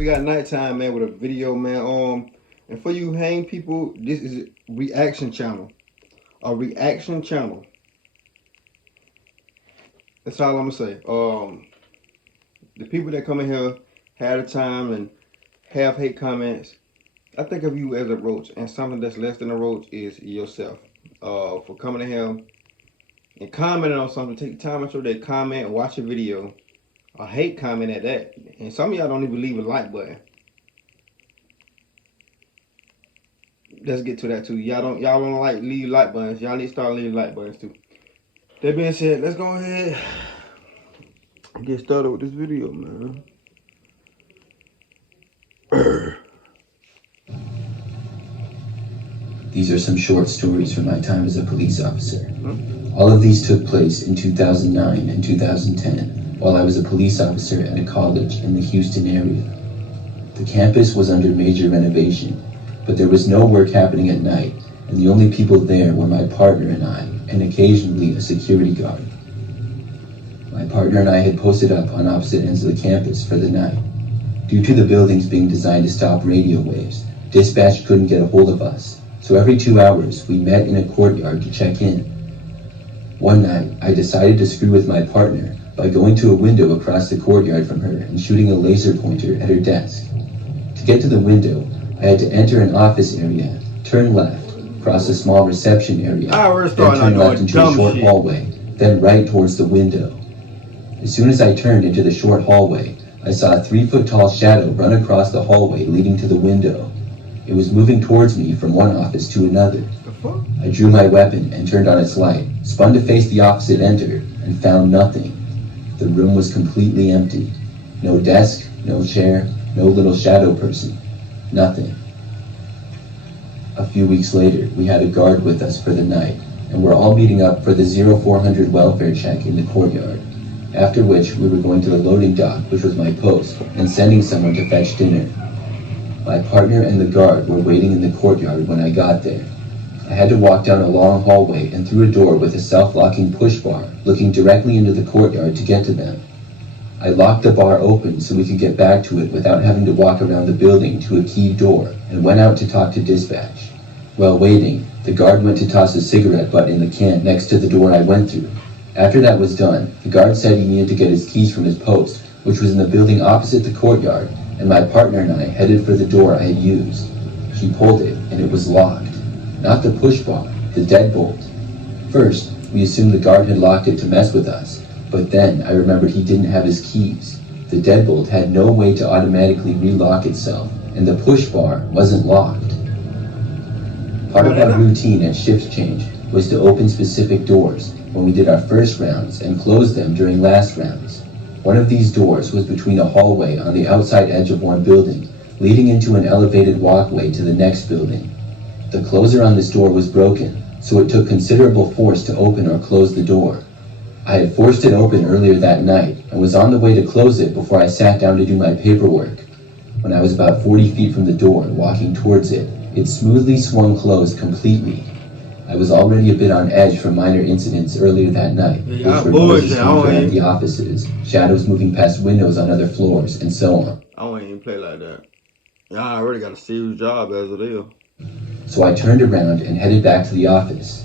We got nighttime, man, with a video, man. And for you hang people, this is a reaction channel. A reaction channel. That's all I'm gonna say. The people that come in here have the time and have hate comments. I think of you as a roach, and something that's less than a roach is yourself. For coming in here and commenting on something, take time out your day, comment and watch a video. I hate comment at that. And some of y'all don't even leave a like button. Let's get to that too. Y'all don't like leave like buttons. Y'all need to start leaving like buttons too. That being said, let's go ahead and get started with this video, man. These are some short stories from my time as a police officer. All of these took place in 2009 and 2010 while I was a police officer at a college in the Houston area. The campus was under major renovation, but there was no work happening at night, and the only people there were my partner and I, and occasionally a security guard. My partner and I had posted up on opposite ends of the campus for the night. Due to the buildings being designed to stop radio waves, dispatch couldn't get a hold of us, so every 2 hours we met in a courtyard to check in. One night, I decided to screw with my partner by going to a window across the courtyard from her and shooting a laser pointer at her desk. To get to the window, I had to enter an office area, turn left, cross a small reception area, then turn left into a short hallway, then right towards the window. As soon as I turned into the short hallway, I saw a 3-foot-tall shadow run across the hallway leading to the window. It was moving towards me from one office to another. I drew my weapon and turned on its light, spun to face the opposite end, and found nothing. The room was completely empty. No desk, no chair, no little shadow person. Nothing. A few weeks later, we had a guard with us for the night, and we're all meeting up for the 0400 welfare check in the courtyard, after which we were going to the loading dock, which was my post, and sending someone to fetch dinner. My partner and the guard were waiting in the courtyard when I got there. I had to walk down a long hallway and through a door with a self-locking push bar, looking directly into the courtyard to get to them. I locked the bar open so we could get back to it without having to walk around the building to a keyed door, and went out to talk to dispatch. While waiting, the guard went to toss a cigarette butt in the can next to the door I went through. After that was done, the guard said he needed to get his keys from his post, which was in the building opposite the courtyard, and my partner and I headed for the door I had used. She pulled it, and it was locked. Not the push bar, the deadbolt. First, we assumed the guard had locked it to mess with us, but then I remembered he didn't have his keys. The deadbolt had no way to automatically relock itself, and the push bar wasn't locked. Part of our routine at shift change was to open specific doors when we did our first rounds and close them during last rounds. One of these doors was between a hallway on the outside edge of one building, leading into an elevated walkway to the next building. The closer on this door was broken, so it took considerable force to open or close the door. I had forced it open earlier that night and was on the way to close it before I sat down to do my paperwork. When I was about 40 feet from the door, walking towards it, it smoothly swung closed completely. I was already a bit on edge from minor incidents earlier that night, which were noises around the offices, shadows moving past windows on other floors, and so on. I won't even play like that. Y'all already got a serious job as it is. So I turned around and headed back to the office.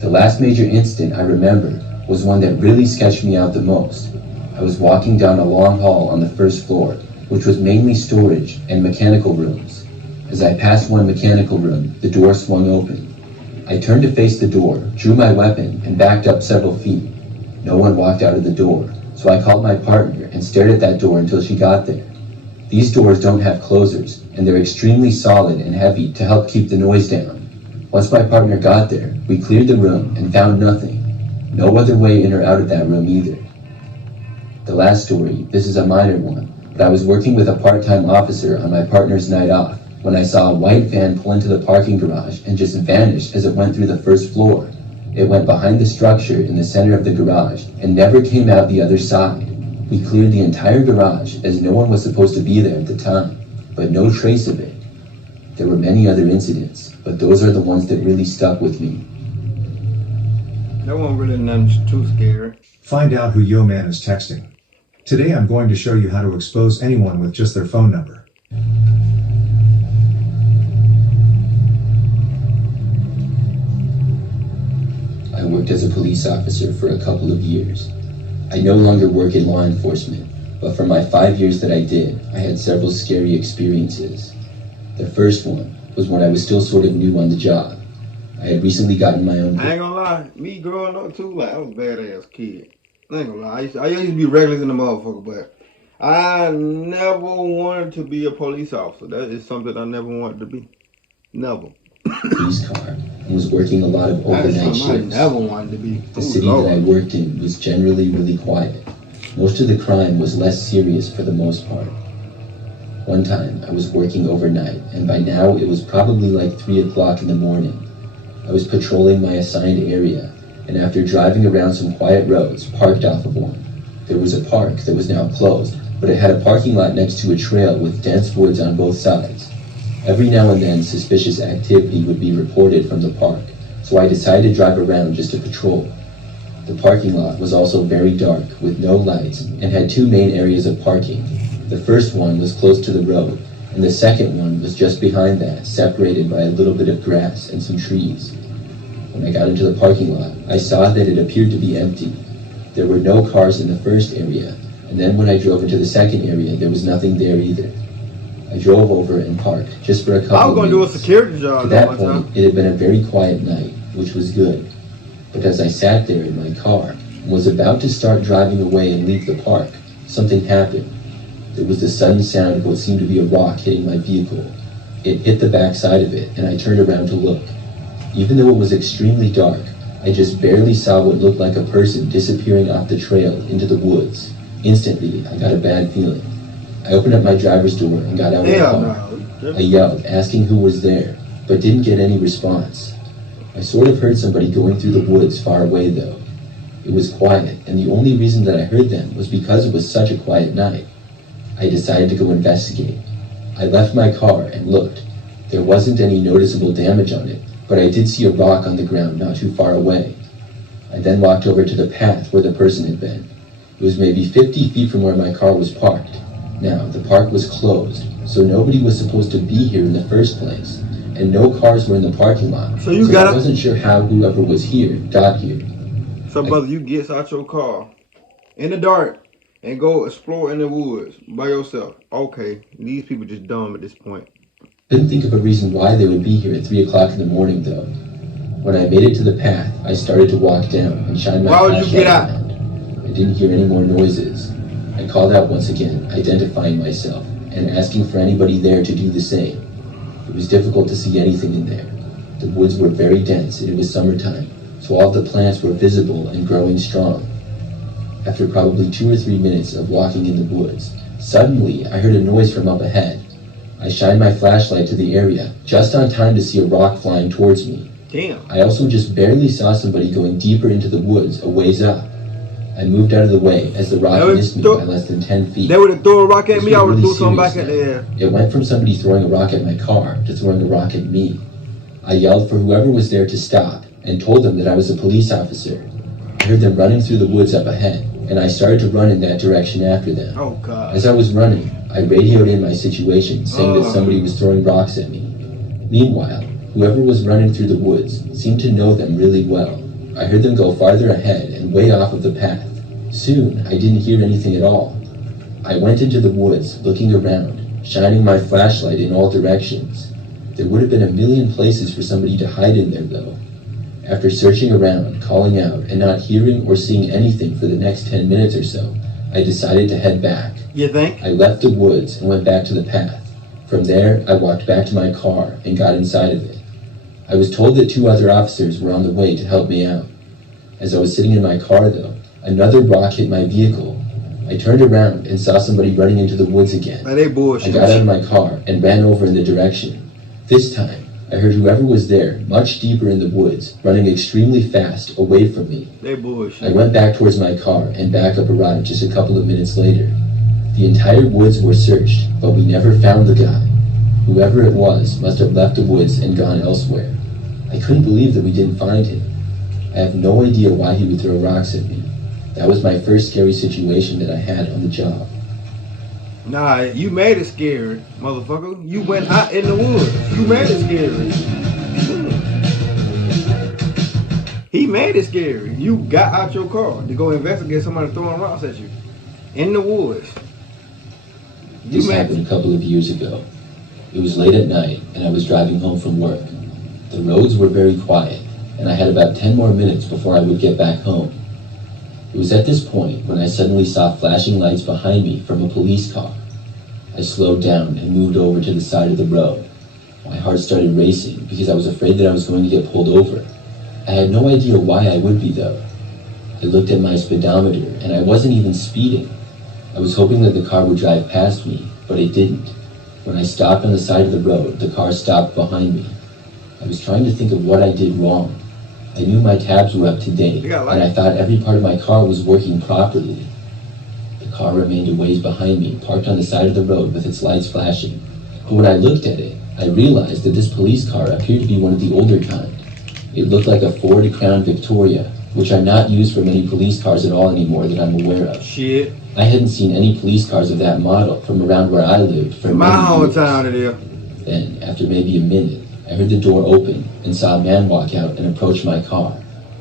The last major incident I remember was one that really sketched me out the most. I was walking down a long hall on the first floor, which was mainly storage and mechanical rooms. As I passed one mechanical room, the door swung open. I turned to face the door, drew my weapon, and backed up several feet. No one walked out of the door, so I called my partner and stared at that door until she got there. These doors don't have closers, and they're extremely solid and heavy to help keep the noise down. Once my partner got there, we cleared the room and found nothing. No other way in or out of that room either. The last story, this is a minor one, but I was working with a part-time officer on my partner's night off when I saw a white van pull into the parking garage and just vanished as it went through the first floor. It went behind the structure in the center of the garage and never came out the other side. We cleared the entire garage as no one was supposed to be there at the time, but no trace of it. There were many other incidents, but those are the ones that really stuck with me. That wasn't really nothing too scary. Find out who Yo Man is texting. Today I'm going to show you how to expose anyone with just their phone number. I worked as a police officer for a couple of years. I no longer work in law enforcement, but for my 5 years that I did, I had several scary experiences. The first one was when I was still sort of new on the job. I had recently gotten my own... I ain't gonna lie, me growing up too, like I was a badass kid. I ain't gonna lie, I used to be reckless in the motherfucker, but I never wanted to be a police officer. That is something I never wanted to be. Never. police car and was working a lot of That is overnight something I shifts. never wanted to be. The city that I worked in was generally really quiet. Most of the crime was less serious for the most part. One time, I was working overnight, and by now it was probably like 3 o'clock in the morning. I was patrolling my assigned area, and after driving around some quiet roads, parked off of one. There was a park that was now closed, but it had a parking lot next to a trail with dense woods on both sides. Every now and then, suspicious activity would be reported from the park, so I decided to drive around just to patrol. The parking lot was also very dark, with no lights, and had 2 main areas of parking. The first one was close to the road, and the second one was just behind that, separated by a little bit of grass and some trees. When I got into the parking lot, I saw that it appeared to be empty. There were no cars in the first area, and then when I drove into the second area, there was nothing there either. I drove over and parked, just for a couple I was gonna of do a minutes. security job. At that one point, time. it had been a very quiet night, which was good. But as I sat there in my car and was about to start driving away and leave the park, something happened. There was the sudden sound of what seemed to be a rock hitting my vehicle. It hit the back side of it, and I turned around to look. Even though it was extremely dark, I just barely saw what looked like a person disappearing off the trail into the woods. Instantly, I got a bad feeling. I opened up my driver's door and got out of the Hell car. no. I yelled, asking who was there, but didn't get any response. I sort of heard somebody going through the woods far away though. It was quiet, and the only reason that I heard them was because it was such a quiet night. I decided to go investigate. I left my car and looked. There wasn't any noticeable damage on it, but I did see a rock on the ground not too far away. I then walked over to the path where the person had been. It was maybe 50 feet from where my car was parked. Now, the park was closed, so nobody was supposed to be here in the first place, and no cars were in the parking lot. So you I got wasn't sure how whoever was here got here. So brother, you get out your car in the dark and go explore in the woods by yourself. Okay, these people just dumb at this point. Couldn't think of a reason why they would be here at 3 o'clock in the morning though. When I made it to the path, I started to walk down and shine my Why would you flashlight get out? around. I didn't hear any more noises. I called out once again, identifying myself and asking for anybody there to do the same. It was difficult to see anything in there. The woods were very dense and it was summertime, so all the plants were visible and growing strong. After probably 2 or 3 minutes of walking in the woods, suddenly I heard a noise from up ahead. I shined my flashlight to the area, just on time to see a rock flying towards me. Damn. I also just barely saw somebody going deeper into the woods a ways up. I moved out of the way as the rock That was missed me th- by less than 10 feet. They would have thrown a rock at This me, I would have was threw really something back at serious the air. It went from somebody throwing a rock at my car to throwing a rock at me. I yelled for whoever was there to stop and told them that I was a police officer. I heard them running through the woods up ahead, and I started to run in that direction after them. Oh God. As I was running, I radioed in my situation, saying that somebody was throwing rocks at me. Meanwhile, whoever was running through the woods seemed to know them really well. I heard them go farther ahead and way off of the path. Soon, I didn't hear anything at all. I went into the woods, looking around, shining my flashlight in all directions. There would have been a million places for somebody to hide in there, though. After searching around, calling out, and not hearing or seeing anything for the next 10 minutes or so, I decided to head back. You think? I left the woods and went back to the path. From there, I walked back to my car and got inside of it. I was told that 2 other officers were on the way to help me out. As I was sitting in my car, though, another rock hit my vehicle. I turned around and saw somebody running into the woods again. Like they I bullshit. got out of my car and ran over in the direction. This time, I heard whoever was there, much deeper in the woods, running extremely fast away from me. They I bullshit. went back towards my car and backup arrived just a couple of minutes later. The entire woods were searched, but we never found the guy. Whoever it was must have left the woods and gone elsewhere. I couldn't believe that we didn't find him. I have no idea why he would throw rocks at me. That was my first scary situation that I had on the job. Nah, you made it scary, motherfucker. You went out in the woods. You made it scary. He made it scary. You got out your car to go investigate somebody throwing rocks at you in the woods. This happened a couple of years ago. It was late at night, and I was driving home from work. The roads were very quiet, and I had about 10 more minutes before I would get back home. It was at this point when I suddenly saw flashing lights behind me from a police car. I slowed down and moved over to the side of the road. My heart started racing because I was afraid that I was going to get pulled over. I had no idea why I would be, though. I looked at my speedometer, and I wasn't even speeding. I was hoping that the car would drive past me, but it didn't. When I stopped on the side of the road, the car stopped behind me. I was trying to think of what I did wrong. I knew my tabs were up to date, and I thought every part of my car was working properly. The car remained a ways behind me, parked on the side of the road with its lights flashing. But when I looked at it, I realized that this police car appeared to be one of the older kind. It looked like a Ford Crown Victoria, which are not used for many police cars at all anymore that I'm aware of. Shit. I hadn't seen any police cars of that model from around where I lived for my many years. hometown it is. Then, after maybe a minute, I heard the door open and saw a man walk out and approach my car.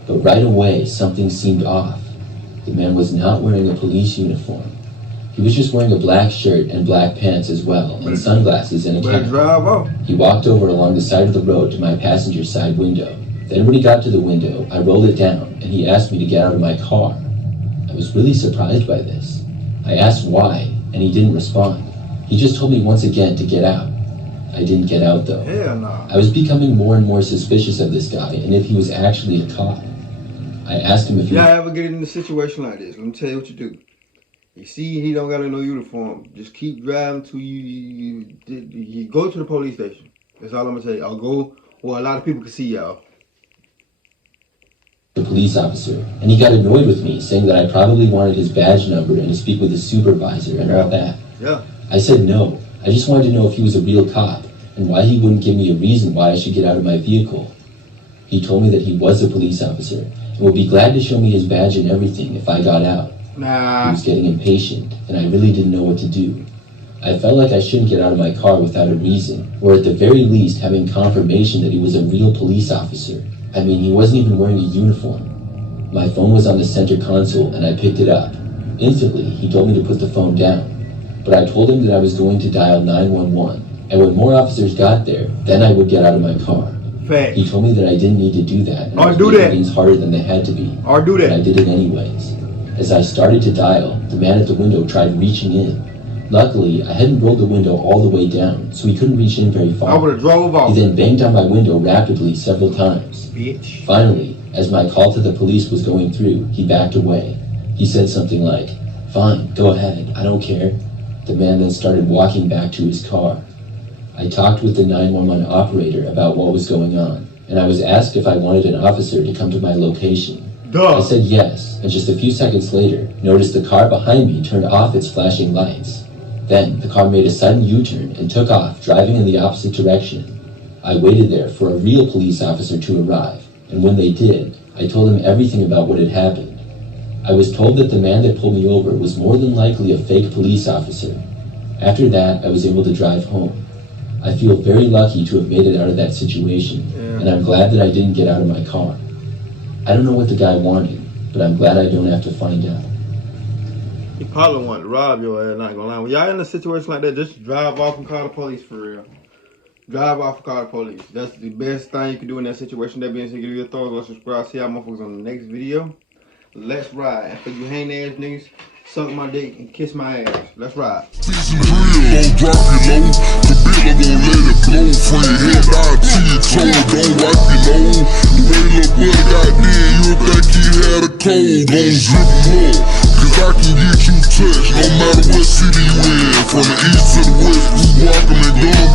But right away, something seemed off. The man was not wearing a police uniform. He was just wearing a black shirt and black pants as well, and sunglasses and a cap. Drive off. He walked over along the side of the road to my passenger side window. Then when he got to the window, I rolled it down, and he asked me to get out of my car. I was really surprised by this. I asked why, and he didn't respond. He just told me once again to get out. I didn't get out, though. Hell no. I was becoming more and more suspicious of this guy, and if he was actually a cop. I asked him if he... Y'all ever get in a situation like this? Let me tell you what you do. You see he don't got no uniform. Just keep driving till you go to the police station. That's all I'm going to tell you. I'll go where a lot of people can see y'all. The police officer, and he got annoyed with me, saying that I probably wanted his badge number and to speak with his supervisor and all that. Yeah. I said no. I just wanted to know if he was a real cop and why he wouldn't give me a reason why I should get out of my vehicle. He told me that he was a police officer and would be glad to show me his badge and everything if I got out. Nah. He was getting impatient, and I really didn't know what to do. I felt like I shouldn't get out of my car without a reason, or at the very least having confirmation that he was a real police officer. I mean, he wasn't even wearing a uniform. My phone was on the center console, and I picked it up. Instantly, he told me to put the phone down. But I told him that I was going to dial 911, and when more officers got there, then I would get out of my car. Fact. He told me that I didn't need to do that, and Or I was do making that. things harder than they had to be. Or do But I that. did it anyways. As I started to dial, the man at the window tried reaching in. Luckily, I hadn't rolled the window all the way down, so he couldn't reach in very far. I would have drove He off. then banged on my window rapidly several times. Bitch. Finally, as my call to the police was going through, he backed away. He said something like, "Fine, go ahead, I don't care." The man then started walking back to his car. I talked with the 911 operator about what was going on, and I was asked if I wanted an officer to come to my location. I Duh. said yes, and just a few seconds later, noticed the car behind me turned off its flashing lights. Then, the car made a sudden U-turn and took off, driving in the opposite direction. I waited there for a real police officer to arrive, and when they did, I told them everything about what had happened. I was told that the man that pulled me over was more than likely a fake police officer. After that, I was able to drive home. I feel very lucky to have made it out of that situation, and I'm glad that I didn't get out of my car. I don't know what the guy wanted, but I'm glad I don't have to find out. He probably wanted to rob your ass, not gonna lie. When y'all in a situation like that, just drive off and call the police for real. Drive off and call the police. That's the best thing you can do in that situation. That being said, give you a thumbs up, subscribe, see y'all motherfuckers on the next video. Let's ride. And for you hang ass niggas, suck my dick and kiss my ass. Let's ride. Season real, don't drop you low. The bill gon' let it blow. From your head down to your toe, don't wipe you low. The way little buddy got there, you would think he had a cold. Gon' zip him up, cause I can get you touched. No matter what city you in, from the east to the west, we walkin' and gun